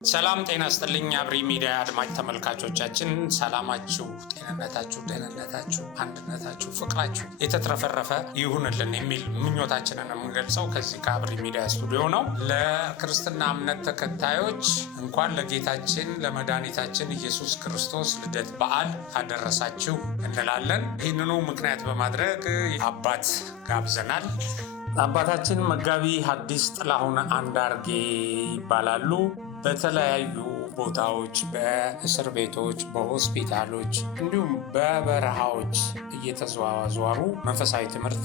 ሰላም ጤና ይስጥልኝ አብሪ ሚዲያ አድማጭ ተመልካቾቻችን፣ ሰላማችሁ፣ ጤንነታችሁ፣ ደህንነታችሁ፣ አንድነታችሁ፣ ፍቅራችሁ የተትረፈረፈ ይሁንልን የሚል ምኞታችንን የምንገልጸው ከዚህ ከአብሪ ሚዲያ ስቱዲዮ ነው። ለክርስትና እምነት ተከታዮች እንኳን ለጌታችን ለመድኃኒታችን ኢየሱስ ክርስቶስ ልደት በዓል አደረሳችሁ እንላለን። ይህንኑ ምክንያት በማድረግ አባት ጋብዘናል። አባታችን መጋቢ ሐዲስ ጥላሁን አንዳርጌ ይባላሉ። በተለያዩ ቦታዎች በእስር ቤቶች፣ በሆስፒታሎች እንዲሁም በበረሃዎች እየተዘዋወሩ መንፈሳዊ ትምህርት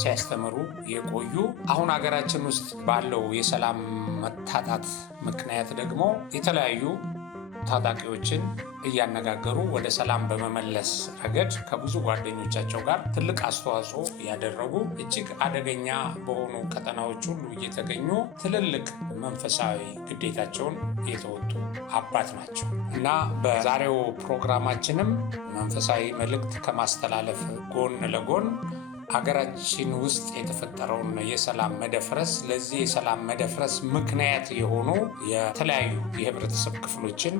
ሲያስተምሩ የቆዩ አሁን ሀገራችን ውስጥ ባለው የሰላም መታጣት ምክንያት ደግሞ የተለያዩ ታጣቂዎችን እያነጋገሩ ወደ ሰላም በመመለስ ረገድ ከብዙ ጓደኞቻቸው ጋር ትልቅ አስተዋጽኦ ያደረጉ እጅግ አደገኛ በሆኑ ቀጠናዎች ሁሉ እየተገኙ ትልልቅ መንፈሳዊ ግዴታቸውን የተወጡ አባት ናቸው እና በዛሬው ፕሮግራማችንም መንፈሳዊ መልእክት ከማስተላለፍ ጎን ለጎን ሀገራችን ውስጥ የተፈጠረውን የሰላም መደፍረስ፣ ለዚህ የሰላም መደፍረስ ምክንያት የሆኑ የተለያዩ የህብረተሰብ ክፍሎችን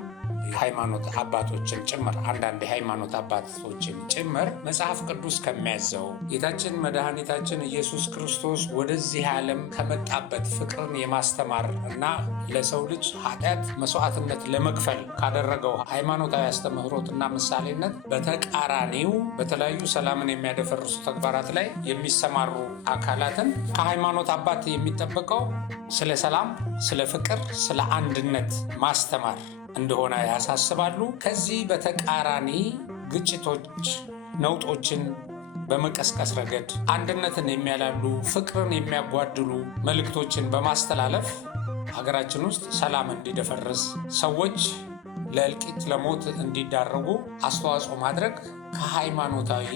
የሃይማኖት አባቶችን ጭምር አንዳንድ የሃይማኖት አባቶችን ጭምር መጽሐፍ ቅዱስ ከሚያዘው ጌታችን መድኃኒታችን ኢየሱስ ክርስቶስ ወደዚህ ዓለም ከመጣበት ፍቅርን የማስተማር እና ለሰው ልጅ ኃጢአት መስዋዕትነት ለመክፈል ካደረገው ሃይማኖታዊ አስተምህሮትና ምሳሌነት በተቃራኒው በተለያዩ ሰላምን የሚያደፈርሱ ተግባራት ላይ የሚሰማሩ አካላትን ከሃይማኖት አባት የሚጠበቀው ስለ ሰላም፣ ስለ ፍቅር፣ ስለ አንድነት ማስተማር እንደሆነ ያሳስባሉ። ከዚህ በተቃራኒ ግጭቶች፣ ነውጦችን በመቀስቀስ ረገድ አንድነትን የሚያላሉ ፍቅርን የሚያጓድሉ መልእክቶችን በማስተላለፍ ሀገራችን ውስጥ ሰላም እንዲደፈርስ፣ ሰዎች ለእልቂት ለሞት እንዲዳረጉ አስተዋጽኦ ማድረግ ከሃይማኖታዊ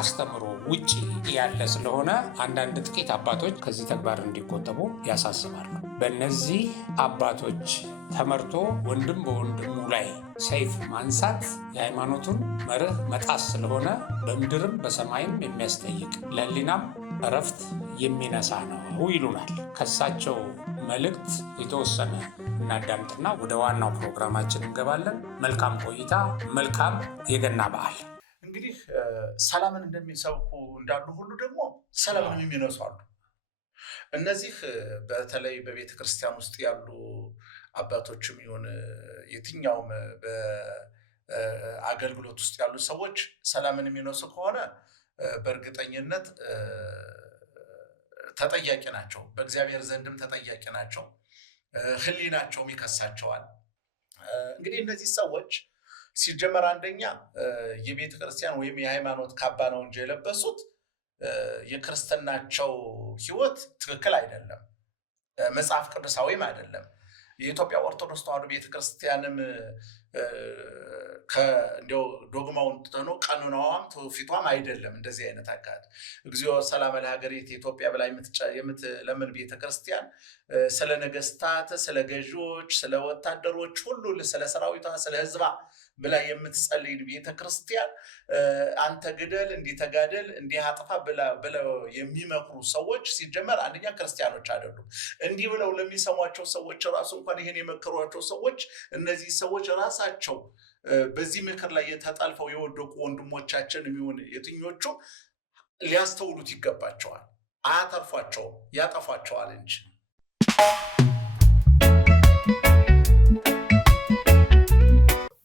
አስተምሮ ውጪ ያለ ስለሆነ አንዳንድ ጥቂት አባቶች ከዚህ ተግባር እንዲቆጠቡ ያሳስባሉ። በእነዚህ አባቶች ተመርቶ ወንድም በወንድሙ ላይ ሰይፍ ማንሳት የሃይማኖቱን መርህ መጣስ ስለሆነ በምድርም በሰማይም የሚያስጠይቅ ለሕሊናም እረፍት የሚነሳ ነው ይሉናል። ከሳቸው መልእክት የተወሰነ እናዳምጥና ወደ ዋናው ፕሮግራማችን እንገባለን። መልካም ቆይታ፣ መልካም የገና በዓል። እንግዲህ ሰላምን እንደሚሰብኩ እንዳሉ ሁሉ ደግሞ ሰላምን የሚነሱ አሉ። እነዚህ በተለይ በቤተ ክርስቲያን ውስጥ ያሉ አባቶችም ይሁን የትኛውም በአገልግሎት ውስጥ ያሉ ሰዎች ሰላምን የሚነሱ ከሆነ በእርግጠኝነት ተጠያቂ ናቸው። በእግዚአብሔር ዘንድም ተጠያቂ ናቸው። ሕሊናቸውም ይከሳቸዋል። እንግዲህ እነዚህ ሰዎች ሲጀመር አንደኛ የቤተ ክርስቲያን ወይም የሃይማኖት ካባ ነው እንጂ የለበሱት የክርስትናቸው ሕይወት ትክክል አይደለም፣ መጽሐፍ ቅዱሳዊም አይደለም። የኢትዮጵያ ኦርቶዶክስ ተዋሕዶ ቤተክርስቲያንም እንዲያው ዶግማውን ትተኖ ቀኖናዋም ትውፊቷም አይደለም። እንደዚህ አይነት አካሄድ እግዚኦ ሰላም ለሀገሪቱ ኢትዮጵያ ብላ የምትለምን ቤተክርስቲያን ስለ ነገስታት፣ ስለ ገዢዎች፣ ስለ ወታደሮች ሁሉ ስለ ሰራዊቷ፣ ስለ ህዝባ ብላ የምትጸልይ ቤተክርስቲያን አንተ ግደል፣ እንዲተጋደል፣ እንዲህ አጥፋ ብለው የሚመክሩ ሰዎች ሲጀመር አንደኛ ክርስቲያኖች አይደሉም። እንዲህ ብለው ለሚሰሟቸው ሰዎች ራሱ እንኳን ይሄን የመከሯቸው ሰዎች እነዚህ ሰዎች ራሳቸው በዚህ ምክር ላይ የተጣልፈው የወደቁ ወንድሞቻችን የሚሆን የትኞቹ ሊያስተውሉት ይገባቸዋል። አያተርፏቸውም፣ ያጠፏቸዋል እንጂ።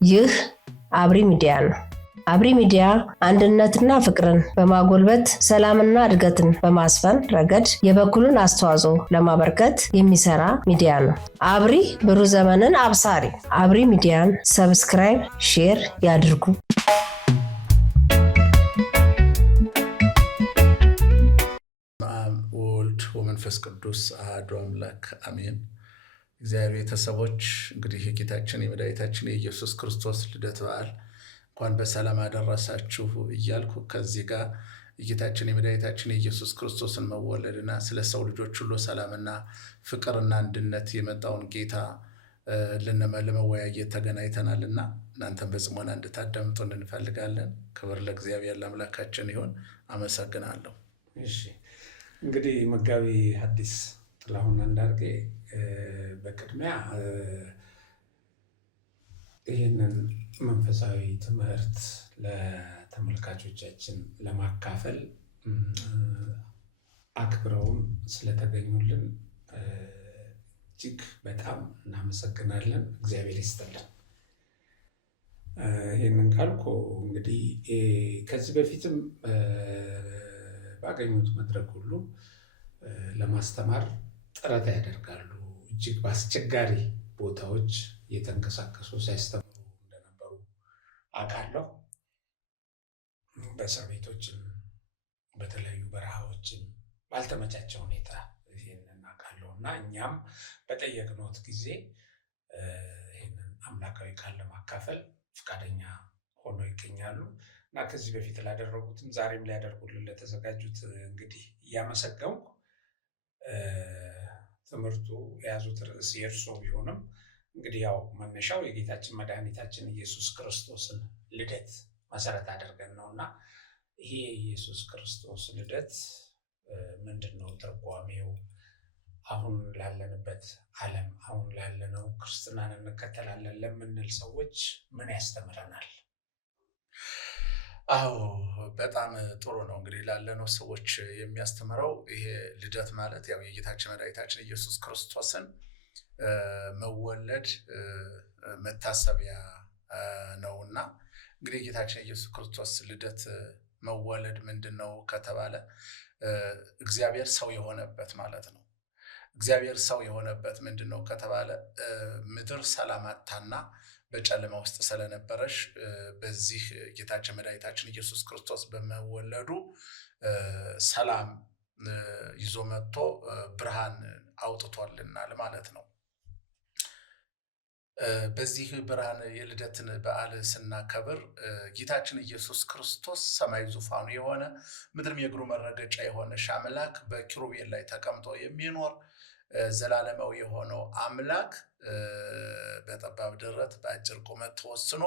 ይህ አብሪ ሚዲያ ነው። አብሪ ሚዲያ አንድነትና ፍቅርን በማጎልበት ሰላምና እድገትን በማስፈን ረገድ የበኩሉን አስተዋጽኦ ለማበርከት የሚሰራ ሚዲያ ነው። አብሪ ብሩህ ዘመንን አብሳሪ። አብሪ ሚዲያን ሰብስክራይብ፣ ሼር ያድርጉ። ወልድ ወመንፈስ ቅዱስ አሐዱ አምላክ አሜን። እግዚአብሔር ቤተሰቦች፣ እንግዲህ የጌታችን የመድኃኒታችን የኢየሱስ ክርስቶስ ልደት በዓል እንኳን በሰላም አደረሳችሁ እያልኩ ከዚህ ጋር የጌታችን የመድኃኒታችን የኢየሱስ ክርስቶስን መወለድና ስለ ሰው ልጆች ሁሉ ሰላምና ፍቅርና አንድነት የመጣውን ጌታ ለመወያየት ተገናኝተናልና እናንተም በጽሞና እንድታዳምጡን እንፈልጋለን። ክብር ለእግዚአብሔር ለአምላካችን ይሁን። አመሰግናለሁ። እሺ፣ እንግዲህ መጋቢ ሐዲስ ጥላሁን አንዳርጌ በቅድሚያ ይህንን መንፈሳዊ ትምህርት ለተመልካቾቻችን ለማካፈል አክብረውን ስለተገኙልን እጅግ በጣም እናመሰግናለን። እግዚአብሔር ይስጥልን። ይህንን ካልኩ እንግዲህ ከዚህ በፊትም ባገኙት መድረክ ሁሉ ለማስተማር ጥረት ያደርጋሉ። እጅግ በአስቸጋሪ ቦታዎች እየተንቀሳቀሱ ሲያስተምሩ እንደነበሩ አውቃለሁ። በእስር ቤቶችም በተለያዩ በረሃዎችም ባልተመቻቸ ሁኔታ ይህንን አውቃለሁ እና እኛም በጠየቅነዎት ጊዜ ይህንን አምላካዊ ቃል ለማካፈል ፈቃደኛ ሆነው ይገኛሉ እና ከዚህ በፊት ላደረጉትም ዛሬም ሊያደርጉልን ለተዘጋጁት እንግዲህ እያመሰገንኩ ትምህርቱ የያዙት ርዕስ የእርሶ ቢሆንም እንግዲህ ያው መነሻው የጌታችን መድኃኒታችን ኢየሱስ ክርስቶስን ልደት መሰረት አድርገን ነው እና ይሄ የኢየሱስ ክርስቶስ ልደት ምንድን ነው ትርጓሜው? አሁን ላለንበት ዓለም አሁን ላለነው ክርስትናን እንከተላለን ለምንል ሰዎች ምን ያስተምረናል? አዎ በጣም ጥሩ ነው። እንግዲህ ላለነው ሰዎች የሚያስተምረው ይሄ ልደት ማለት ያው የጌታችን መድኃኒታችን ኢየሱስ ክርስቶስን መወለድ መታሰቢያ ነውና እንግዲህ የጌታችን ኢየሱስ ክርስቶስ ልደት መወለድ ምንድን ነው ከተባለ እግዚአብሔር ሰው የሆነበት ማለት ነው። እግዚአብሔር ሰው የሆነበት ምንድን ነው ከተባለ ምድር ሰላም አጥታና በጨለማ ውስጥ ስለነበረች በዚህ ጌታችን መድኃኒታችን ኢየሱስ ክርስቶስ በመወለዱ ሰላም ይዞ መጥቶ ብርሃን አውጥቶልናል ማለት ነው። በዚህ ብርሃን የልደትን በዓል ስናከብር ጌታችን ኢየሱስ ክርስቶስ ሰማይ ዙፋኑ የሆነ ምድርም የእግሩ መረገጫ የሆነች አምላክ በኪሩቤል ላይ ተቀምጦ የሚኖር ዘላለማዊ የሆነው አምላክ በጠባብ ደረት በአጭር ቁመት ተወስኖ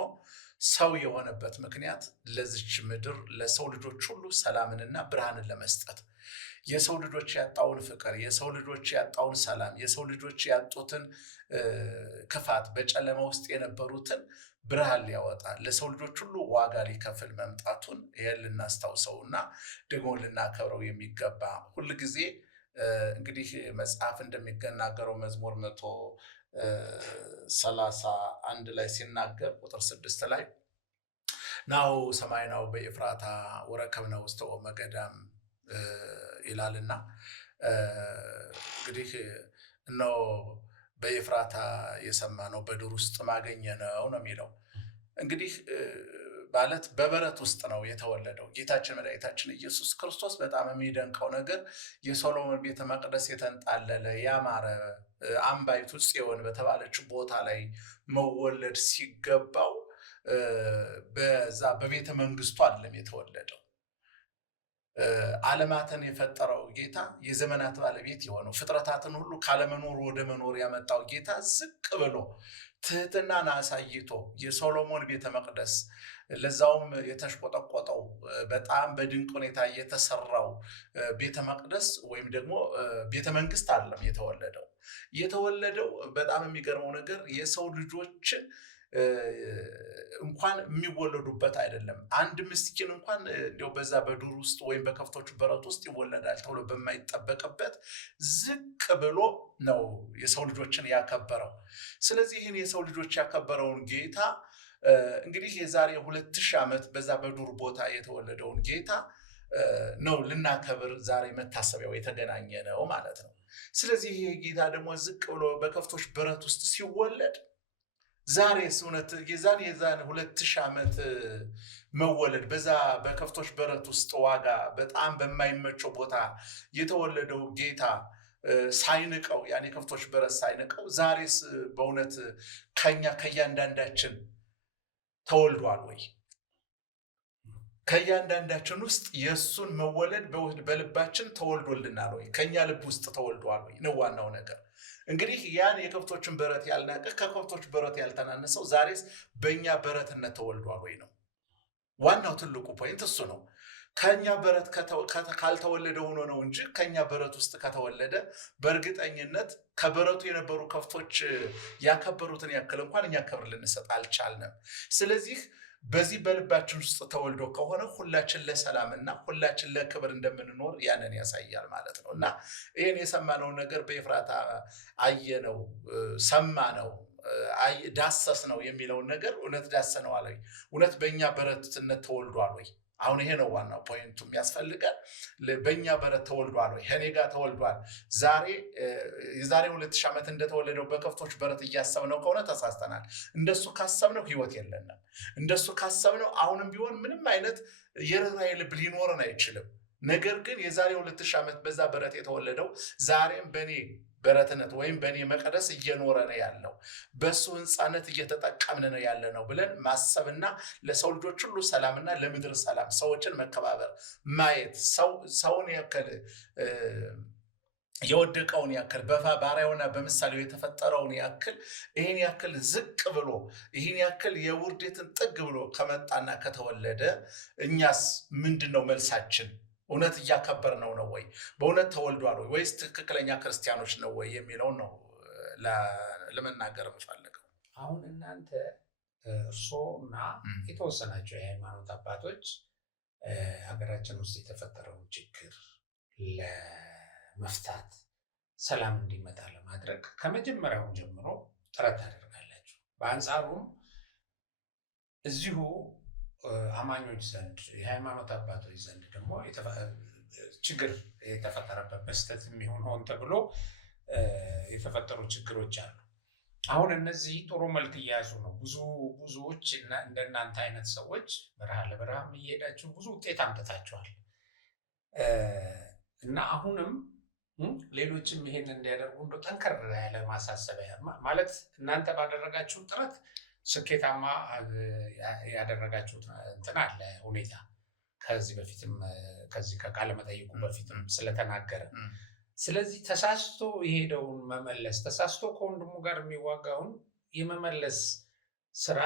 ሰው የሆነበት ምክንያት ለዚች ምድር ለሰው ልጆች ሁሉ ሰላምንና ብርሃንን ለመስጠት የሰው ልጆች ያጣውን ፍቅር፣ የሰው ልጆች ያጣውን ሰላም፣ የሰው ልጆች ያጡትን ክፋት፣ በጨለማ ውስጥ የነበሩትን ብርሃን ሊያወጣ ለሰው ልጆች ሁሉ ዋጋ ሊከፍል መምጣቱን ይህን ልናስታውሰውና ደግሞ ልናከብረው የሚገባ ሁልጊዜ እንግዲህ መጽሐፍ እንደሚናገረው መዝሙር 131 ላይ ሲናገር ቁጥር 6 ላይ ናሁ ሰማይናው በኤፍራታ ወረከብነ ውስተ ኦመ ገዳም ይላልና እንግዲህ እነሆ በኤፍራታ የሰማነው በዱር ውስጥ ማገኘነው ነው የሚለው። እንግዲህ ማለት በበረት ውስጥ ነው የተወለደው ጌታችን መድኃኒታችን ኢየሱስ ክርስቶስ። በጣም የሚደንቀው ነገር የሶሎሞን ቤተ መቅደስ የተንጣለለ ያማረ አምባይቱ ጽዮን በተባለች ቦታ ላይ መወለድ ሲገባው በዛ በቤተ መንግስቱ አይደለም የተወለደው። ዓለማትን የፈጠረው ጌታ የዘመናት ባለቤት የሆነው ፍጥረታትን ሁሉ ካለመኖር ወደ መኖር ያመጣው ጌታ ዝቅ ብሎ ትህትናን አሳይቶ የሶሎሞን ቤተ መቅደስ ለዛውም የተሽቆጠቆጠው በጣም በድንቅ ሁኔታ የተሰራው ቤተ መቅደስ ወይም ደግሞ ቤተ መንግስት አይደለም የተወለደው በጣም የሚገርመው ነገር የሰው ልጆችን እንኳን የሚወለዱበት አይደለም። አንድ ምስኪን እንኳን እንደው በዛ በዱር ውስጥ ወይም በከፍቶቹ በረት ውስጥ ይወለዳል ተብሎ በማይጠበቅበት ዝቅ ብሎ ነው የሰው ልጆችን ያከበረው። ስለዚህ ይህን የሰው ልጆች ያከበረውን ጌታ እንግዲህ የዛሬ 2000 ዓመት በዛ በዱር ቦታ የተወለደውን ጌታ ነው ልናከብር ዛሬ መታሰቢያው የተገናኘ ነው ማለት ነው። ስለዚህ ይሄ ጌታ ደግሞ ዝቅ ብሎ በከፍቶች በረት ውስጥ ሲወለድ ዛሬስ እውነት የዛን 2000 ዓመት መወለድ በዛ በከፍቶች በረት ውስጥ ዋጋ በጣም በማይመቸው ቦታ የተወለደው ጌታ ሳይንቀው ያን የከፍቶች በረት ሳይንቀው ዛሬስ በእውነት ከእያንዳንዳችን ተወልዷል ወይ? ከእያንዳንዳችን ውስጥ የእሱን መወለድ በልባችን ተወልዶልናል ወይ? ከኛ ልብ ውስጥ ተወልዷል ወይ ነው ዋናው ነገር። እንግዲህ ያን የከብቶችን በረት ያልናቀ ከከብቶች በረት ያልተናነሰው ዛሬስ በእኛ በረትነት ተወልዷል ወይ ነው ዋናው ትልቁ ፖይንት እሱ ነው። ከኛ በረት ካልተወለደ ሆኖ ነው እንጂ ከኛ በረት ውስጥ ከተወለደ በእርግጠኝነት ከበረቱ የነበሩ ከፍቶች ያከበሩትን ያክል እንኳን እኛ ክብር ልንሰጥ አልቻልንም። ስለዚህ በዚህ በልባችን ውስጥ ተወልዶ ከሆነ ሁላችን ለሰላምና ሁላችን ለክብር እንደምንኖር ያንን ያሳያል ማለት ነው። እና ይህን የሰማነው ነገር በኤፍራታ አየነው፣ ሰማነው፣ ዳሰስ ነው የሚለውን ነገር እውነት ዳሰነዋል ወይ? እውነት በእኛ በረትነት ተወልዷል ወይ? አሁን ይሄ ነው ዋናው ፖይንቱ የሚያስፈልገን። በእኛ በረት ተወልዷል ወይ? ከኔ ጋር ተወልዷል። የዛሬ 2000 ዓመት እንደተወለደው በከፍቶች በረት እያሰብነው ከሆነ ተሳስተናል። እንደሱ ካሰብነው ህይወት የለንም። እንደሱ ካሰብነው አሁንም ቢሆን ምንም አይነት የርኅራኄ ልብ ሊኖረን አይችልም። ነገር ግን የዛሬ 2000 ዓመት በዛ በረት የተወለደው ዛሬም በእኔ በረትነት ወይም በእኔ መቅደስ እየኖረ ነው ያለው፣ በሱ ህንፃነት እየተጠቀምን ነው ያለ ነው ብለን ማሰብና ለሰው ልጆች ሁሉ ሰላምና ለምድር ሰላም፣ ሰዎችን መከባበር ማየት፣ ሰውን ያክል የወደቀውን ያክል ባሪያውና በምሳሌው የተፈጠረውን ያክል ይህን ያክል ዝቅ ብሎ ይህን ያክል የውርደትን ጥግ ብሎ ከመጣና ከተወለደ እኛስ ምንድን ነው መልሳችን? እውነት እያከበርነው ነው ወይ? በእውነት ተወልዷል ወይ? ወይስ ትክክለኛ ክርስቲያኖች ነው ወይ የሚለውን ነው ለመናገር የምፈልገው። አሁን እናንተ እርስዎ እና የተወሰናቸው የሃይማኖት አባቶች ሀገራችን ውስጥ የተፈጠረውን ችግር ለመፍታት ሰላም እንዲመጣ ለማድረግ ከመጀመሪያው ጀምሮ ጥረት ታደርጋላችሁ። በአንጻሩም እዚሁ አማኞች ዘንድ የሃይማኖት አባቶች ዘንድ ደግሞ ችግር የተፈጠረበት በስተት የሚሆን ሆን ተብሎ የተፈጠሩ ችግሮች አሉ። አሁን እነዚህ ጥሩ መልክ እየያዙ ነው። ብዙዎች እንደናንተ አይነት ሰዎች በረሃ ለበረሃም እየሄዳችሁ ብዙ ውጤት አምጥታችኋል እና አሁንም ሌሎችም ይሄን እንዲያደርጉ እንደው ጠንከር ያለ ማሳሰቢያ ማለት እናንተ ባደረጋችሁ ጥረት ስኬታማ ያደረጋችሁት እንትን አለ ሁኔታ ከዚህ በፊትም ከዚህ ከቃለ መጠይቁ በፊትም ስለተናገረ፣ ስለዚህ ተሳስቶ የሄደውን መመለስ ተሳስቶ ከወንድሙ ጋር የሚዋጋውን የመመለስ ስራ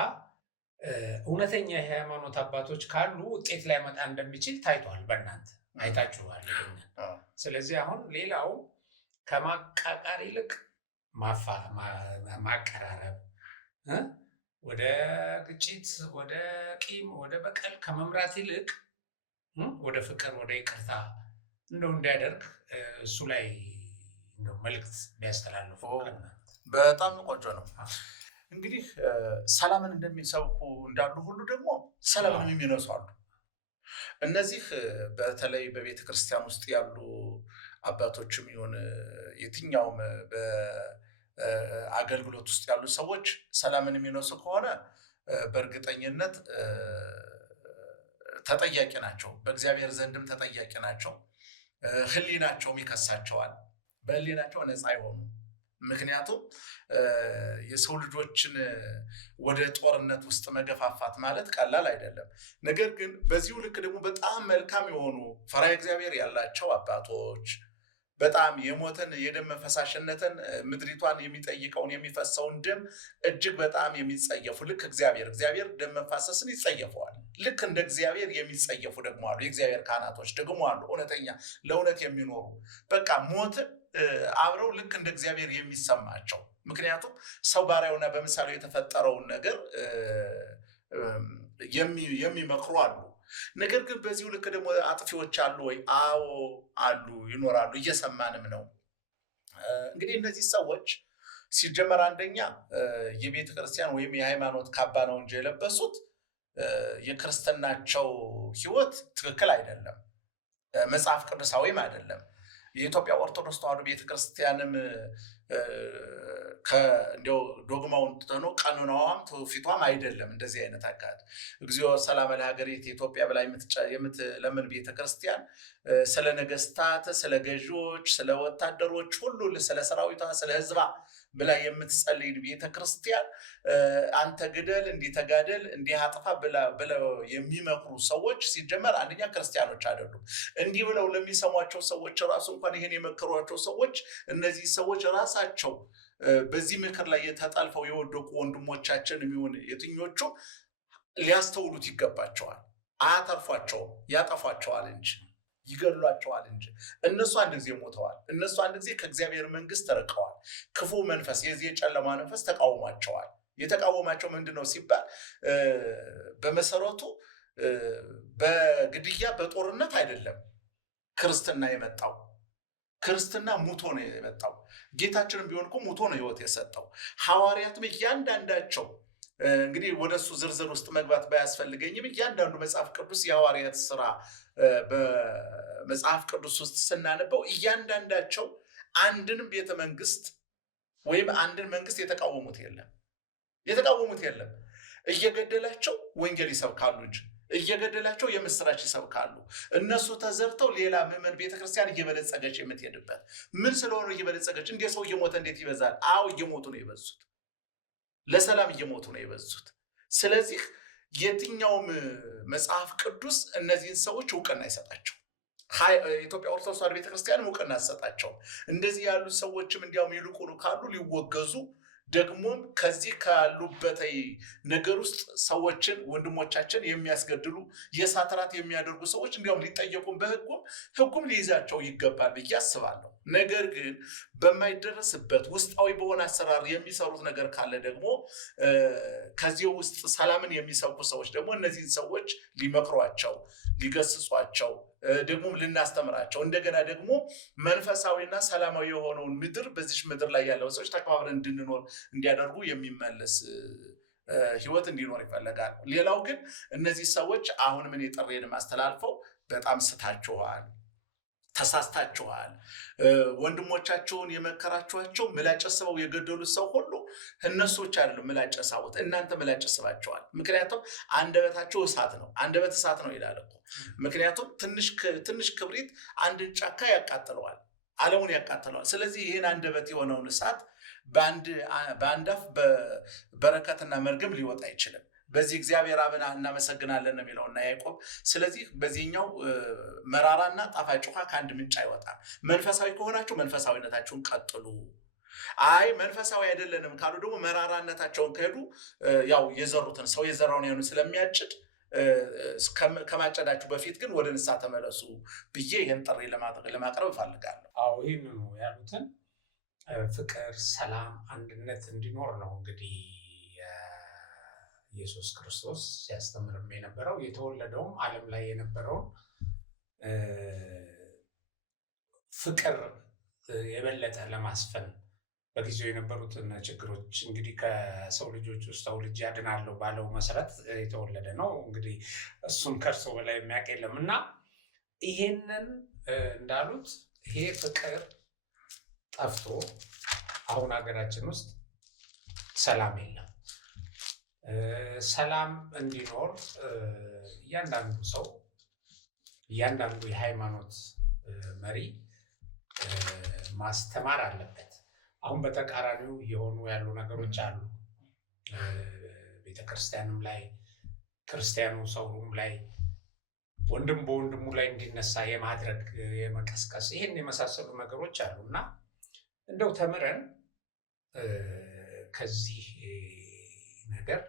እውነተኛ የሃይማኖት አባቶች ካሉ ውጤት ሊያመጣ እንደሚችል ታይቷል። በእናንተ አይታችኋል። ስለዚህ አሁን ሌላው ከማቃቃር ይልቅ ማቀራረብ፣ ወደ ግጭት፣ ወደ ቂም፣ ወደ በቀል ከመምራት ይልቅ ወደ ፍቅር፣ ወደ ይቅርታ እንደው እንዲያደርግ እሱ ላይ እንደው መልእክት ቢያስተላልፉ በጣም ቆንጆ ነው። እንግዲህ ሰላምን እንደሚሰብኩ እንዳሉ ሁሉ ደግሞ ሰላምን የሚነሱ አሉ። እነዚህ በተለይ በቤተ ክርስቲያን ውስጥ ያሉ አባቶችም ይሁን የትኛውም በአገልግሎት ውስጥ ያሉ ሰዎች ሰላምን የሚነሱ ከሆነ በእርግጠኝነት ተጠያቂ ናቸው። በእግዚአብሔር ዘንድም ተጠያቂ ናቸው። ሕሊናቸውም ይከሳቸዋል። በሕሊናቸው ነፃ አይሆኑ። ምክንያቱም የሰው ልጆችን ወደ ጦርነት ውስጥ መገፋፋት ማለት ቀላል አይደለም። ነገር ግን በዚሁ ልክ ደግሞ በጣም መልካም የሆኑ ፈሪሃ እግዚአብሔር ያላቸው አባቶች በጣም የሞትን የደም ፈሳሽነትን ምድሪቷን የሚጠይቀውን የሚፈሰውን ደም እጅግ በጣም የሚጸየፉ ልክ እግዚአብሔር ደም መፋሰስን ይጸየፈዋል። ልክ እንደ እግዚአብሔር የሚጸየፉ ደግሞ አሉ። የእግዚአብሔር ካህናቶች ደግሞ አሉ። እውነተኛ ለእውነት የሚኖሩ በቃ ሞትን አብረው ልክ እንደ እግዚአብሔር የሚሰማቸው። ምክንያቱም ሰው ባሪያውና በምሳሌው የተፈጠረውን ነገር የሚመክሩ አሉ። ነገር ግን በዚሁ ልክ ደግሞ አጥፊዎች አሉ ወይ? አዎ አሉ፣ ይኖራሉ። እየሰማንም ነው። እንግዲህ እነዚህ ሰዎች ሲጀመር አንደኛ የቤተ ክርስቲያን ወይም የሃይማኖት ካባ ነው እንጂ የለበሱት የክርስትናቸው ሕይወት ትክክል አይደለም፣ መጽሐፍ ቅዱሳዊም አይደለም። የኢትዮጵያ ኦርቶዶክስ ተዋሕዶ ቤተክርስቲያንም እንዲያው ዶግማውን ትተኖ ቀኖናዋም ትውፊቷም አይደለም እንደዚህ አይነት አካሄድ። እግዚኦ ሰላም ለሀገሪቱ ኢትዮጵያ ብላ የምትለምን ቤተክርስቲያን ስለ ነገስታት፣ ስለ ገዢዎች፣ ስለ ወታደሮች ሁሉ፣ ስለ ሰራዊቷ፣ ስለ ህዝባ ብላ የምትጸልይ ቤተክርስቲያን አንተ ግደል፣ እንዲህ ተጋደል፣ እንዲህ አጥፋ ብለው የሚመክሩ ሰዎች ሲጀመር አንደኛ ክርስቲያኖች አይደሉም። እንዲህ ብለው ለሚሰሟቸው ሰዎች ራሱ እንኳን ይሄን የመከሯቸው ሰዎች እነዚህ ሰዎች ራሳቸው በዚህ ምክር ላይ ተጣልፈው የወደቁ ወንድሞቻችን የሚሆን የትኞቹ ሊያስተውሉት ይገባቸዋል። አያተርፏቸውም፣ ያጠፏቸዋል እንጂ ይገድሏቸዋል እንጂ። እነሱ አንድ ጊዜ ሞተዋል። እነሱ አንድ ጊዜ ከእግዚአብሔር መንግስት ተርቀዋል። ክፉ መንፈስ፣ የዚህ የጨለማ መንፈስ ተቃውሟቸዋል። የተቃወማቸው ምንድን ነው ሲባል በመሰረቱ በግድያ በጦርነት አይደለም ክርስትና የመጣው። ክርስትና ሙቶ ነው የመጣው። ጌታችንም ቢሆን እኮ ሙቶ ነው ህይወት የሰጠው። ሐዋርያትም እያንዳንዳቸው እንግዲህ ወደሱ ዝርዝር ውስጥ መግባት ባያስፈልገኝም እያንዳንዱ መጽሐፍ ቅዱስ የሐዋርያት ስራ በመጽሐፍ ቅዱስ ውስጥ ስናነበው እያንዳንዳቸው አንድንም ቤተ መንግስት ወይም አንድን መንግስት የተቃወሙት የለም። እየገደላቸው ወንጌል ይሰብካሉ እንጂ እየገደላቸው የምስራች ይሰብካሉ። እነሱ ተዘርተው ሌላ ምዕመን ቤተክርስቲያን እየበለጸገች የምትሄድበት ምን ስለሆነ እየበለጸገች እንደ ሰው እየሞተ እንዴት ይበዛል? አዎ እየሞቱ ነው የበዙት። ለሰላም እየሞቱ ነው የበዙት። ስለዚህ የትኛውም መጽሐፍ ቅዱስ እነዚህን ሰዎች እውቅና አይሰጣቸው። ኢትዮጵያ ኦርቶዶክስ ተዋሕዶ ቤተክርስቲያን እውቅና አትሰጣቸውም። እንደዚህ ያሉ ሰዎችም እንዲያውም ይልቁኑ ካሉ ሊወገዙ ደግሞም ከዚህ ካሉበት ነገር ውስጥ ሰዎችን ወንድሞቻችን የሚያስገድሉ የእሳት ራት የሚያደርጉ ሰዎች እንዲያውም ሊጠየቁም ህጉም ሊይዛቸው ይገባል ብዬ አስባለሁ። ነገር ግን በማይደረስበት ውስጣዊ በሆነ አሰራር የሚሰሩት ነገር ካለ ደግሞ ከዚህ ውስጥ ሰላምን የሚሰብኩ ሰዎች ደግሞ እነዚህን ሰዎች ሊመክሯቸው፣ ሊገስጿቸው ደግሞ ልናስተምራቸው እንደገና ደግሞ መንፈሳዊና ሰላማዊ የሆነውን ምድር በዚች ምድር ላይ ያለው ሰዎች ተከባብረን እንድንኖር እንዲያደርጉ የሚመለስ ህይወት እንዲኖር ይፈልጋል። ሌላው ግን እነዚህ ሰዎች አሁን ምን ጥሬን ማስተላልፈው በጣም ስታችኋል፣ ተሳስታችኋል። ወንድሞቻቸውን የመከራችኋቸው ምላጭ ስበው የገደሉት ሰው ሁሉ እነሱ ብቻ አይደሉም ምላጭ ሳቡት፣ እናንተ ምላጭ ስባቸዋል። ምክንያቱም አንደበታቸው እሳት ነው። አንደበት እሳት ነው ይላል እኮ። ምክንያቱም ትንሽ ክብሪት አንድን ጫካ ያቃጥለዋል፣ ዓለሙን ያቃጥለዋል። ስለዚህ ይህን አንደበት የሆነውን እሳት በአንድ አፍ በረከትና መርገም ሊወጣ አይችልም። በዚህ እግዚአብሔር አብን እናመሰግናለን ነው የሚለውና ያዕቆብ። ስለዚህ በዚህኛው መራራና ጣፋጭ ውሃ ከአንድ ምንጭ አይወጣም። መንፈሳዊ ከሆናችሁ መንፈሳዊነታችሁን ቀጥሉ። አይ መንፈሳዊ አይደለንም ካሉ ደግሞ መራራነታቸውን ከሄዱ ያው የዘሩትን ሰው የዘራውን ያኑ ስለሚያጭድ ከማጨዳችሁ በፊት ግን ወደ ንስሐ ተመለሱ ብዬ ይህን ጥሪ ለማቅረብ እፈልጋለሁ። አዎ ይህን ነው ያሉትን ፍቅር፣ ሰላም፣ አንድነት እንዲኖር ነው እንግዲህ ኢየሱስ ክርስቶስ ሲያስተምርም የነበረው። የተወለደውም ዓለም ላይ የነበረውን ፍቅር የበለጠ ለማስፈን በጊዜው የነበሩትን ችግሮች እንግዲህ ከሰው ልጆች ውስጥ ሰው ልጅ ያድናለሁ ባለው መሰረት የተወለደ ነው። እንግዲህ እሱን ከእርሱ በላይ የሚያውቅ የለም እና ይሄንን እንዳሉት ይሄ ፍቅር ጠፍቶ አሁን ሀገራችን ውስጥ ሰላም የለም። ሰላም እንዲኖር እያንዳንዱ ሰው እያንዳንዱ የሃይማኖት መሪ ማስተማር አለበት። አሁን በተቃራኒው የሆኑ ያሉ ነገሮች አሉ። ቤተክርስቲያንም ላይ ክርስቲያኑ ሰውም ላይ ወንድም በወንድሙ ላይ እንዲነሳ የማድረግ የመቀስቀስ ይህን የመሳሰሉ ነገሮች አሉ እና እንደው ተምረን ከዚህ ነገር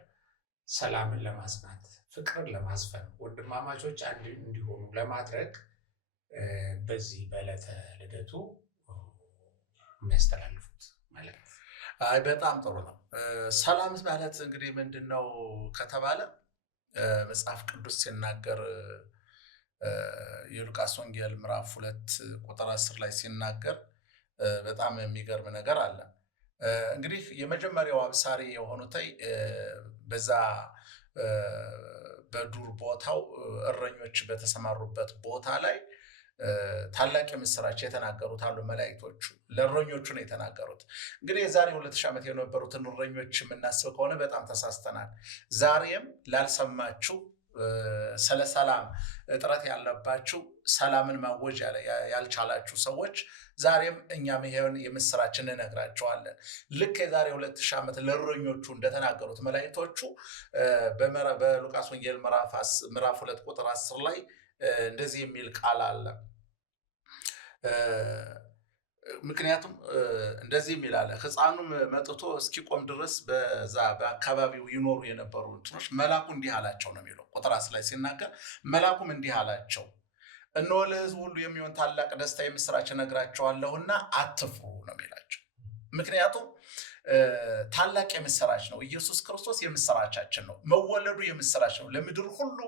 ሰላምን ለማጽናት ፍቅርን ለማስፈን ወንድማማቾች አንድ እንዲሆኑ ለማድረግ በዚህ በዕለተ ልደቱ የሚያስተላልፉት ማለት ነው። አይ በጣም ጥሩ ነው። ሰላም ማለት እንግዲህ ምንድን ነው ከተባለ መጽሐፍ ቅዱስ ሲናገር የሉቃስ ወንጌል ምዕራፍ 2 ቁጥር 10 ላይ ሲናገር በጣም የሚገርም ነገር አለ። እንግዲህ የመጀመሪያው አብሳሪ የሆኑት በዛ በዱር ቦታው እረኞች በተሰማሩበት ቦታ ላይ ታላቅ የምስራች የተናገሩት አሉ መላእክቶቹ። ለእረኞቹ ነው የተናገሩት። እንግዲህ የዛሬ 2000 ዓመት የነበሩትን እረኞች የምናስብ ከሆነ በጣም ተሳስተናል። ዛሬም ላልሰማችሁ ስለ ሰላም እጥረት ያለባችሁ ሰላምን ማወጅ ያልቻላችሁ ሰዎች ዛሬም እኛም ይሄን የምስራች እንነግራቸዋለን። ልክ የዛሬ 2000 ዓመት ለእረኞቹ እንደተናገሩት መላእክቶቹ በሉቃስ ወንጌል ምዕራፍ 2 ቁጥር 10 ላይ እንደዚህ የሚል ቃል አለ። ምክንያቱም እንደዚህ ይላል ሕፃኑም መጥቶ እስኪቆም ድረስ በዛ በአካባቢው ይኖሩ የነበሩ እንትኖች መልአኩ እንዲህ አላቸው ነው የሚለው ቁጥር 10 ላይ ሲናገር መልአኩም እንዲህ አላቸው እነሆ ለሕዝብ ሁሉ የሚሆን ታላቅ ደስታ የምስራች እነግራቸዋለሁና አትፍሩ ነው የሚላቸው። ምክንያቱም ታላቅ የምስራች ነው። ኢየሱስ ክርስቶስ የምስራቻችን ነው። መወለዱ የምስራች ነው። ለምድር ሁሉ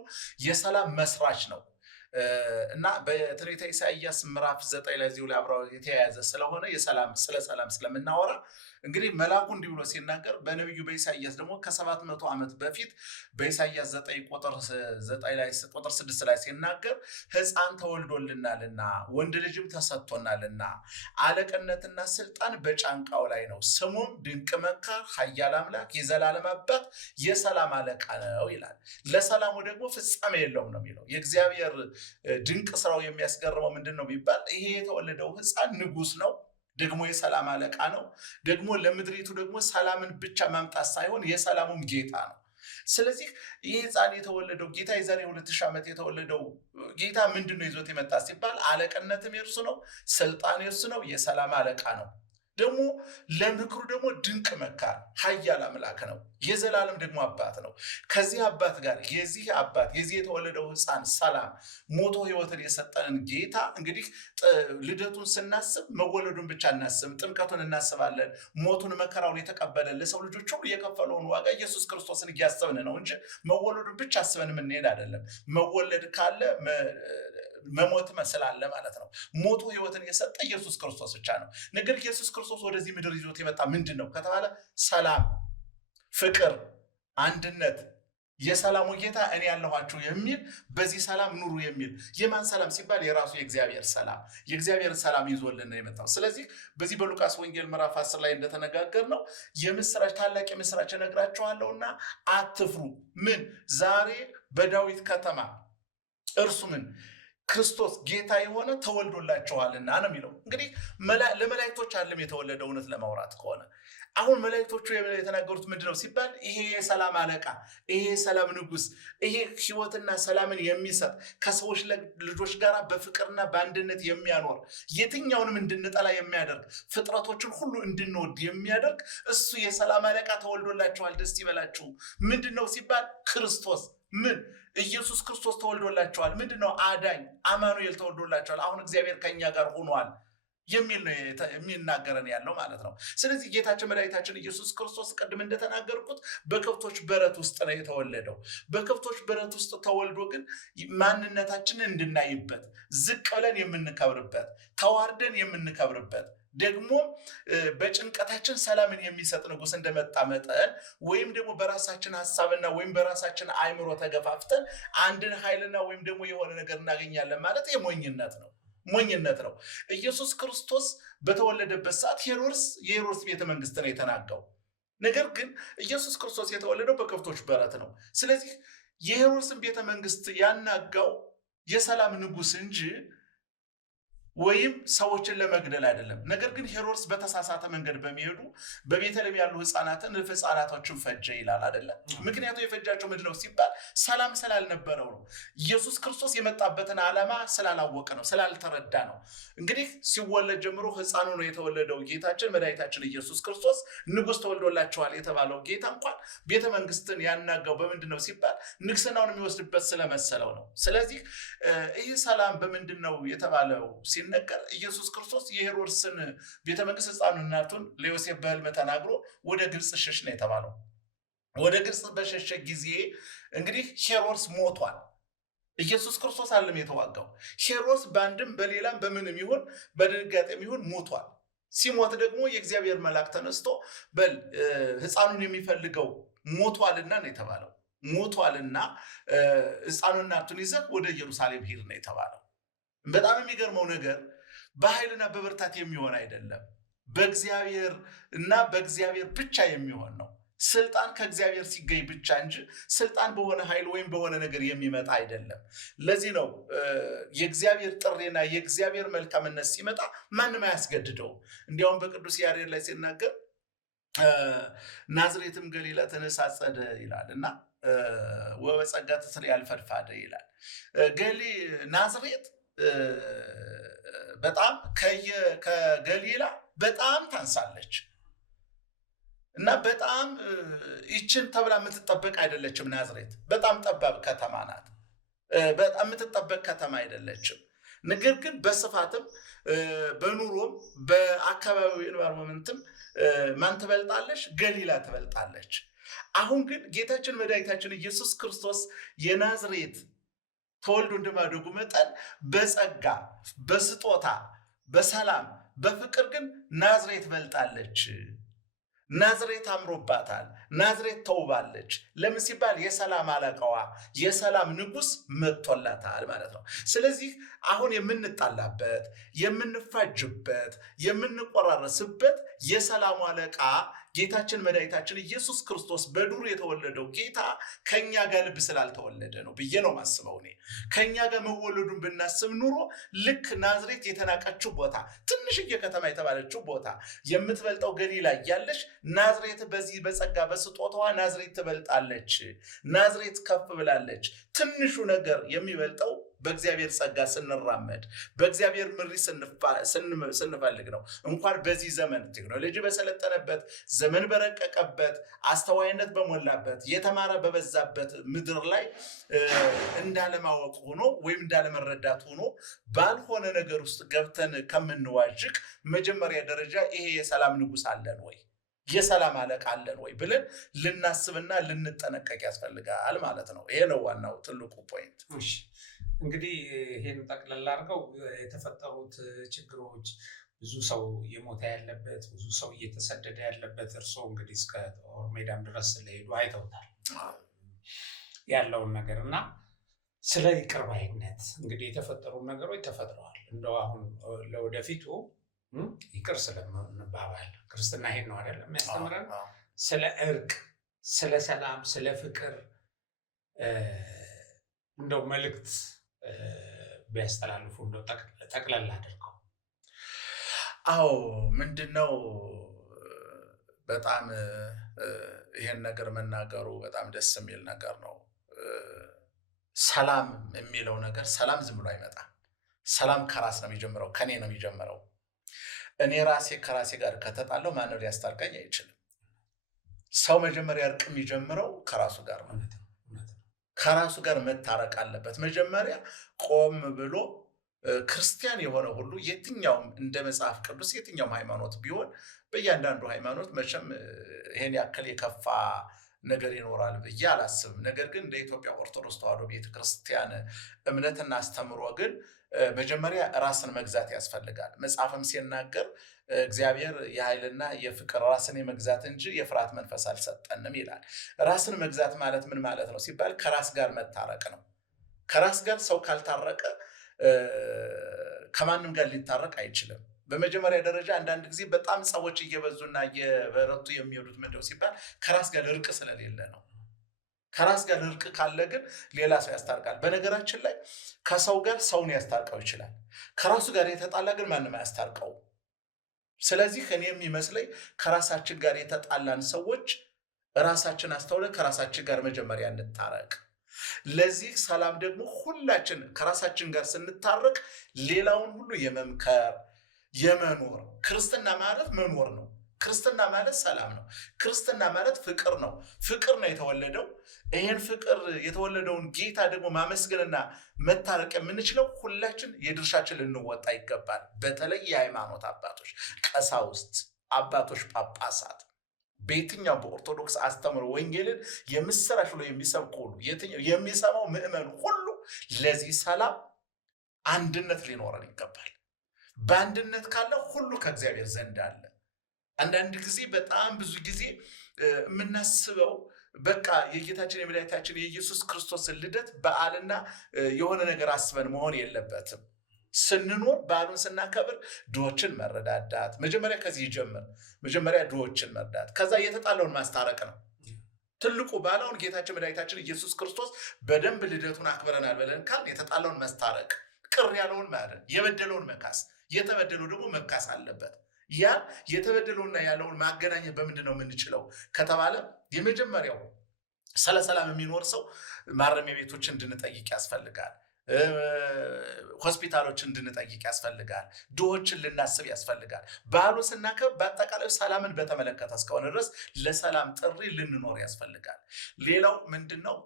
የሰላም መስራች ነው እና በትንቢተ ኢሳይያስ ምዕራፍ 9 ላይ እዚሁ ላይ አብረው የተያያዘ ስለሆነ ስለ ሰላም ስለምናወራ እንግዲህ መልአኩ እንዲህ ብሎ ሲናገር በነቢዩ በኢሳይያስ ደግሞ ከ700 ዓመት በፊት በኢሳይያስ 9 ቁጥር 6 ላይ ሲናገር ሕፃን ተወልዶልናልና ወንድ ልጅም ተሰጥቶናልና አለቅነትና ስልጣን በጫንቃው ላይ ነው፣ ስሙም ድንቅ መካር፣ ኃያል አምላክ፣ የዘላለም አባት፣ የሰላም አለቃ ነው ይላል። ለሰላሙ ደግሞ ፍጻሜ የለውም ነው የሚለው። የእግዚአብሔር ድንቅ ስራው የሚያስገርመው ምንድን ነው ቢባል ይሄ የተወለደው ሕፃን ንጉሥ ነው፣ ደግሞ የሰላም አለቃ ነው። ደግሞ ለምድሪቱ ደግሞ ሰላምን ብቻ ማምጣት ሳይሆን የሰላሙም ጌታ ነው። ስለዚህ ይህ ሕፃን የተወለደው ጌታ የዛሬ 2000 ዓመት የተወለደው ጌታ ምንድን ነው ይዞት የመጣ ሲባል አለቅነትም የእርሱ ነው፣ ስልጣን የእርሱ ነው፣ የሰላም አለቃ ነው። ደግሞ ለምክሩ ደግሞ ድንቅ መካር፣ ኃያል አምላክ ነው፣ የዘላለም ደግሞ አባት ነው። ከዚህ አባት ጋር የዚህ የተወለደው ሕፃን ሰላም ሞቶ ሕይወትን የሰጠንን ጌታ እንግዲህ ልደቱን ስናስብ መወለዱን ብቻ እናስብ፣ ጥምቀቱን እናስባለን። ሞቱን መከራውን የተቀበለን ለሰው ልጆች ሁሉ የከፈለውን ዋጋ ኢየሱስ ክርስቶስን እያሰብን ነው እንጂ መወለዱን ብቻ አስበን የምንሄድ አይደለም። መወለድ ካለ መሞት ስላለ ማለት ነው። ሞቱ ሕይወትን የሰጠ ኢየሱስ ክርስቶስ ብቻ ነው። ነገር ኢየሱስ ክርስቶስ ወደዚህ ምድር ይዞት የመጣ ምንድን ነው ከተባለ ሰላም፣ ፍቅር፣ አንድነት፣ የሰላሙ ጌታ እኔ ያለኋችሁ የሚል በዚህ ሰላም ኑሩ የሚል። የማን ሰላም ሲባል የራሱ የእግዚአብሔር ሰላም፣ የእግዚአብሔር ሰላም ይዞልን ነው የመጣው። ስለዚህ በዚህ በሉቃስ ወንጌል ምዕራፍ 10 ላይ እንደተነጋገር ነው የምስራች ታላቅ የምስራች እነግራችኋለሁና አትፍሩ። ምን ዛሬ በዳዊት ከተማ እርሱ ምን ክርስቶስ ጌታ የሆነ ተወልዶላችኋልና ነው የሚለው። እንግዲህ ለመላእክቶች ዓለም የተወለደው እውነት ለማውራት ከሆነ አሁን መላእክቶቹ የተናገሩት ምንድን ነው ሲባል ይሄ የሰላም አለቃ፣ ይሄ የሰላም ንጉሥ፣ ይሄ ሕይወትና ሰላምን የሚሰጥ ከሰዎች ልጆች ጋር በፍቅርና በአንድነት የሚያኖር የትኛውንም እንድንጠላ የሚያደርግ ፍጥረቶችን ሁሉ እንድንወድ የሚያደርግ እሱ የሰላም አለቃ ተወልዶላችኋል፣ ደስ ይበላችሁ። ምንድን ነው ሲባል ክርስቶስ ምን ኢየሱስ ክርስቶስ ተወልዶላቸዋል። ምንድነው? አዳኝ አማኑኤል ተወልዶላቸዋል። አሁን እግዚአብሔር ከኛ ጋር ሆኗል የሚል ነው የሚናገረን ያለው ማለት ነው። ስለዚህ ጌታችን መድኃኒታችን ኢየሱስ ክርስቶስ ቅድም እንደተናገርኩት በከብቶች በረት ውስጥ ነው የተወለደው። በከብቶች በረት ውስጥ ተወልዶ ግን ማንነታችንን እንድናይበት፣ ዝቅ ብለን የምንከብርበት፣ ተዋርደን የምንከብርበት፣ ደግሞ በጭንቀታችን ሰላምን የሚሰጥ ንጉሥ እንደመጣ መጠን ወይም ደግሞ በራሳችን ሐሳብና ወይም በራሳችን አእምሮ ተገፋፍተን አንድን ኃይልና ወይም ደግሞ የሆነ ነገር እናገኛለን ማለት ሞኝነት ነው። ኢየሱስ ክርስቶስ በተወለደበት ሰዓት የሄሮድስ ቤተ መንግስት ነው የተናጋው። ነገር ግን ኢየሱስ ክርስቶስ የተወለደው በከብቶች በረት ነው። ስለዚህ የሄሮድስን ቤተ መንግስት ያናጋው የሰላም ንጉሥ እንጂ ወይም ሰዎችን ለመግደል አይደለም። ነገር ግን ሄሮድስ በተሳሳተ መንገድ በሚሄዱ በቤተልሔም ያሉ ሕፃናቶችን ፈጀ ይላል አይደለም። ምክንያቱ የፈጃቸው ምንድን ነው ሲባል ሰላም ስላልነበረው ነው። ኢየሱስ ክርስቶስ የመጣበትን ዓላማ ስላላወቀ ነው፣ ስላልተረዳ ነው። እንግዲህ ሲወለድ ጀምሮ ሕፃኑ ነው የተወለደው ጌታችን መድኃኒታችን ኢየሱስ ክርስቶስ ንጉሥ ተወልዶላቸዋል የተባለው ጌታ እንኳን ቤተ መንግስትን ያናጋው በምንድን ነው ሲባል ንግስናውን የሚወስድበት ስለመሰለው ነው። ስለዚህ ይህ ሰላም በምንድን ነው የተባለው ነገር ኢየሱስ ክርስቶስ የሄሮድስን ቤተ መንግስት ሕፃኑን እናቱን ለዮሴፍ በሕልም ተናግሮ ወደ ግብፅ ሸሽ ነው የተባለው። ወደ ግብፅ በሸሸ ጊዜ እንግዲህ ሄሮድስ ሞቷል። ኢየሱስ ክርስቶስ ዓለም የተዋጋው ሄሮድስ በአንድም በሌላም በምንም ይሁን በድንጋጤም ይሁን ሞቷል። ሲሞት ደግሞ የእግዚአብሔር መልአክ ተነስቶ በል ሕፃኑን የሚፈልገው ሞቷልና ነው የተባለው። ሞቷልና ሕፃኑን እናቱን ይዘህ ወደ ኢየሩሳሌም ሂድ ነው የተባለው። በጣም የሚገርመው ነገር በኃይልና በብርታት የሚሆን አይደለም፣ በእግዚአብሔር እና በእግዚአብሔር ብቻ የሚሆን ነው። ስልጣን ከእግዚአብሔር ሲገኝ ብቻ እንጂ ስልጣን በሆነ ኃይል ወይም በሆነ ነገር የሚመጣ አይደለም። ለዚህ ነው የእግዚአብሔር ጥሪና የእግዚአብሔር መልካምነት ሲመጣ ማንም አያስገድደው። እንዲያውም በቅዱስ ያሬድ ላይ ሲናገር ናዝሬትም ገሊላ ተነሳጸደ ይላል እና ወበጸጋ ተስሪ ያልፈድፋደ ይላል። ናዝሬት በጣም ከገሊላ በጣም ታንሳለች እና በጣም ይችን ተብላ የምትጠበቅ አይደለችም። ናዝሬት በጣም ጠባብ ከተማ ናት። በጣም የምትጠበቅ ከተማ አይደለችም። ነገር ግን በስፋትም በኑሮም በአካባቢው ኤንቫይሮንመንትም ማን ትበልጣለች? ገሊላ ትበልጣለች። አሁን ግን ጌታችን መድኃኒታችን ኢየሱስ ክርስቶስ የናዝሬት ተወልዶ እንደማደጉ መጠን በጸጋ በስጦታ በሰላም በፍቅር ግን ናዝሬት በልጣለች። ናዝሬት አምሮባታል። ናዝሬት ተውባለች። ለምን ሲባል የሰላም አለቃዋ የሰላም ንጉሥ መጥቶላታል ማለት ነው። ስለዚህ አሁን የምንጣላበት የምንፋጅበት የምንቆራረስበት የሰላሙ አለቃ ጌታችን መድኃኒታችን ኢየሱስ ክርስቶስ በዱር የተወለደው ጌታ ከኛ ጋር ልብ ስላልተወለደ ነው ብዬ ነው ማስበው። እኔ ከኛ ጋር መወለዱን ብናስብ ኑሮ ልክ ናዝሬት የተናቀችው ቦታ ትንሽዬ ከተማ የተባለችው ቦታ የምትበልጠው ገሊላ እያለች ናዝሬት በዚህ በጸጋ በስጦታዋ ናዝሬት ትበልጣለች። ናዝሬት ከፍ ብላለች። ትንሹ ነገር የሚበልጠው በእግዚአብሔር ጸጋ ስንራመድ በእግዚአብሔር ምሪት ስንፈልግ ነው። እንኳን በዚህ ዘመን ቴክኖሎጂ በሰለጠነበት ዘመን በረቀቀበት አስተዋይነት በሞላበት የተማረ በበዛበት ምድር ላይ እንዳለማወቅ ሆኖ ወይም እንዳለመረዳት ሆኖ ባልሆነ ነገር ውስጥ ገብተን ከምንዋዥቅ መጀመሪያ ደረጃ ይሄ የሰላም ንጉሥ አለን ወይ የሰላም አለቃ አለን ወይ ብለን ልናስብና ልንጠነቀቅ ያስፈልጋል ማለት ነው። ይሄ ነው ዋናው ትልቁ ፖይንት። እንግዲህ ይሄን ጠቅለል አድርገው የተፈጠሩት ችግሮች ብዙ ሰው እየሞተ ያለበት ብዙ ሰው እየተሰደደ ያለበት እርስዎ እንግዲህ እስከ ጦር ሜዳም ድረስ ስለሄዱ አይተውታል ያለውን ነገር እና ስለ ይቅር ባይነት እንግዲህ የተፈጠሩ ነገሮች ተፈጥረዋል። እንደው አሁን ለወደፊቱ ይቅር ስለምንባባል ክርስትና ይሄን ነው አይደለም የሚያስተምረን። ስለ እርቅ፣ ስለ ሰላም፣ ስለ ፍቅር እንደው መልእክት ቢያስተላልፉ እንደው ጠቅለል አድርገው። አዎ ምንድነው በጣም ይሄን ነገር መናገሩ በጣም ደስ የሚል ነገር ነው። ሰላም የሚለው ነገር ሰላም ዝም ብሎ አይመጣም። ሰላም ከራስ ነው የሚጀምረው፣ ከኔ ነው የሚጀምረው። እኔ ራሴ ከራሴ ጋር ከተጣለው ማንም ሊያስታርቀኝ አይችልም። ሰው መጀመሪያ እርቅ የሚጀምረው ከራሱ ጋር ነው። ከራሱ ጋር መታረቅ አለበት። መጀመሪያ ቆም ብሎ ክርስቲያን የሆነ ሁሉ የትኛውም እንደ መጽሐፍ ቅዱስ የትኛውም ሃይማኖት ቢሆን በእያንዳንዱ ሃይማኖት መቼም ይሄን ያክል የከፋ ነገር ይኖራል ብዬ አላስብም። ነገር ግን እንደ ኢትዮጵያ ኦርቶዶክስ ተዋሕዶ ቤተክርስቲያን እምነትና አስተምሮ ግን መጀመሪያ ራስን መግዛት ያስፈልጋል። መጽሐፍም ሲናገር እግዚአብሔር የኃይልና የፍቅር ራስን የመግዛት እንጂ የፍርሃት መንፈስ አልሰጠንም ይላል። ራስን መግዛት ማለት ምን ማለት ነው ሲባል ከራስ ጋር መታረቅ ነው። ከራስ ጋር ሰው ካልታረቀ ከማንም ጋር ሊታረቅ አይችልም። በመጀመሪያ ደረጃ አንዳንድ ጊዜ በጣም ሰዎች እየበዙና እየበረቱ የሚሄዱት ምንድነው ሲባል ከራስ ጋር እርቅ ስለሌለ ነው። ከራስ ጋር እርቅ ካለ ግን ሌላ ሰው ያስታርቃል። በነገራችን ላይ ከሰው ጋር ሰውን ያስታርቀው ይችላል። ከራሱ ጋር የተጣላ ግን ማንም አያስታርቀው። ስለዚህ እኔ የሚመስለኝ ከራሳችን ጋር የተጣላን ሰዎች ራሳችን አስተውለን ከራሳችን ጋር መጀመሪያ እንታረቅ። ለዚህ ሰላም ደግሞ ሁላችን ከራሳችን ጋር ስንታረቅ ሌላውን ሁሉ የመምከር የመኖር ክርስትና ማለት መኖር ነው። ክርስትና ማለት ሰላም ነው። ክርስትና ማለት ፍቅር ነው። ፍቅር ነው የተወለደው። ይህን ፍቅር የተወለደውን ጌታ ደግሞ ማመስገንና መታረቅ የምንችለው ሁላችን የድርሻችን ልንወጣ ይገባል። በተለይ የሃይማኖት አባቶች፣ ቀሳውስት፣ አባቶች፣ ጳጳሳት በየትኛው በኦርቶዶክስ አስተምሮ ወንጌልን የምስራች ብሎ የሚሰብኩ ሁሉ የሚሰማው ምዕመን ሁሉ ለዚህ ሰላም አንድነት ሊኖረን ይገባል። በአንድነት ካለ ሁሉ ከእግዚአብሔር ዘንድ አለ። አንዳንድ ጊዜ በጣም ብዙ ጊዜ የምናስበው በቃ የጌታችን የመድኃኒታችን የኢየሱስ ክርስቶስን ልደት በዓልና የሆነ ነገር አስበን መሆን የለበትም። ስንኖር በዓሉን ስናከብር ድሆችን መረዳዳት መጀመሪያ ከዚህ ይጀምር። መጀመሪያ ድሆችን መርዳት፣ ከዛ የተጣለውን ማስታረቅ ነው ትልቁ በዓል። አሁን ጌታችን መድኃኒታችን ኢየሱስ ክርስቶስ በደንብ ልደቱን አክብረናል ብለን ካልን የተጣለውን ማስታረቅ፣ ቅር ያለውን ማድረግ፣ የበደለውን መካስ፣ የተበደለው ደግሞ መካስ አለበት። ያ የተበደለውና ያለውን ማገናኘት በምንድን ነው የምንችለው ከተባለ የመጀመሪያው ስለ ሰላም የሚኖር ሰው ማረሚያ ቤቶችን እንድንጠይቅ ያስፈልጋል። ሆስፒታሎችን እንድንጠይቅ ያስፈልጋል። ድሆችን ልናስብ ያስፈልጋል። በዓሉ ስናከብር በአጠቃላይ ሰላምን በተመለከተ እስከሆነ ድረስ ለሰላም ጥሪ ልንኖር ያስፈልጋል። ሌላው ምንድነው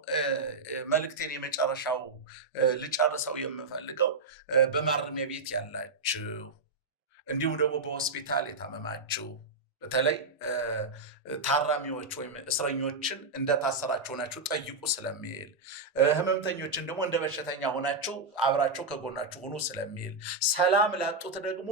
መልእክቴን የመጨረሻው ልጨርሰው የምፈልገው በማረሚያ ቤት ያላችሁ እንዲሁም ደግሞ በሆስፒታል የታመማችሁ በተለይ ታራሚዎች ወይም እስረኞችን እንደታሰራችሁ ሆናችሁ ጠይቁ ስለሚል ህመምተኞችን ደግሞ እንደ በሽተኛ ሆናችሁ አብራችሁ ከጎናችሁ ሆኑ ስለሚል ሰላም ላጡት ደግሞ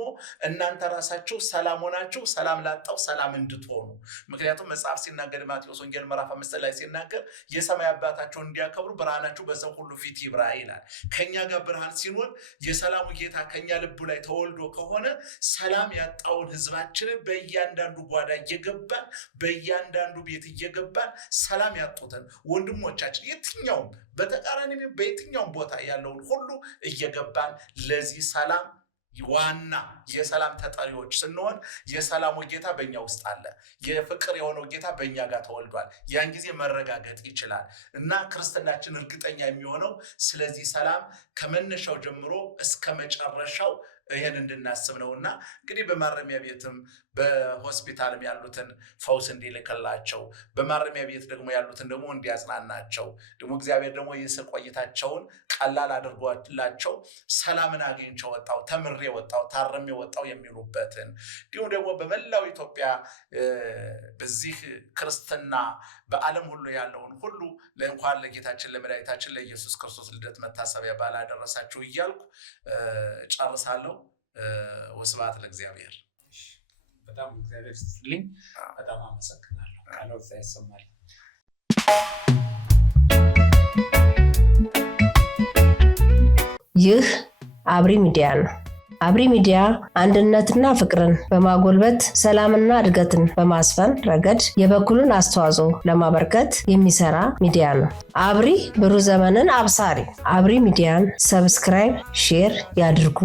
እናንተ ራሳችሁ ሰላም ሆናችሁ ሰላም ላጣው ሰላም እንድትሆኑ ምክንያቱም መጽሐፍ ሲናገር ማቴዎስ ወንጌል ምዕራፍ 5 ላይ ሲናገር የሰማይ አባታችሁን እንዲያከብሩ ብርሃናችሁ በሰው ሁሉ ፊት ይብራ ይላል። ከኛ ጋር ብርሃን ሲኖር የሰላሙ ጌታ ከኛ ልቡ ላይ ተወልዶ ከሆነ ሰላም ያጣውን ህዝባችንን በእያንዳንዱ ጓዳ እየገባን በእያንዳንዱ ቤት እየገባን ሰላም ያጡትን ወንድሞቻችን የትኛውም በተቃራኒ በየትኛውም ቦታ ያለውን ሁሉ እየገባን ለዚህ ሰላም ዋና የሰላም ተጠሪዎች ስንሆን የሰላሙ ጌታ በእኛ ውስጥ አለ። የፍቅር የሆነው ጌታ በእኛ ጋር ተወልዷል። ያን ጊዜ መረጋገጥ ይችላል እና ክርስትናችን እርግጠኛ የሚሆነው ስለዚህ ሰላም ከመነሻው ጀምሮ እስከ መጨረሻው ይሄን እንድናስብ ነውና እንግዲህ በማረሚያ ቤትም በሆስፒታልም ያሉትን ፈውስ እንዲልክላቸው በማረሚያ ቤት ደግሞ ያሉትን ደግሞ እንዲያጽናናቸው ደግሞ እግዚአብሔር ደግሞ የእስር ቆይታቸውን ቀላል አድርጎላቸው ሰላምን አግኝቼ ወጣው፣ ተምሬ ወጣው፣ ታርሜ ወጣው የሚሉበትን እንዲሁም ደግሞ በመላው ኢትዮጵያ በዚህ ክርስትና በዓለም ሁሉ ያለውን ሁሉ ለእንኳን ለጌታችን ለመድኃኒታችን ለኢየሱስ ክርስቶስ ልደት መታሰቢያ በዓል አደረሳችሁ እያልኩ ጨርሳለሁ። ወስብሐት ለእግዚአብሔር። በጣም እግዚአብሔር ይስጥልኝ። በጣም አመሰግናለሁ። ቃሎት ያሰማል። ይህ አብሪ ሚዲያ ነው። አብሪ ሚዲያ አንድነትና ፍቅርን በማጎልበት ሰላምና እድገትን በማስፈን ረገድ የበኩሉን አስተዋጽኦ ለማበርከት የሚሰራ ሚዲያ ነው። አብሪ ብሩህ ዘመንን አብሳሪ። አብሪ ሚዲያን ሰብስክራይብ፣ ሼር ያድርጉ።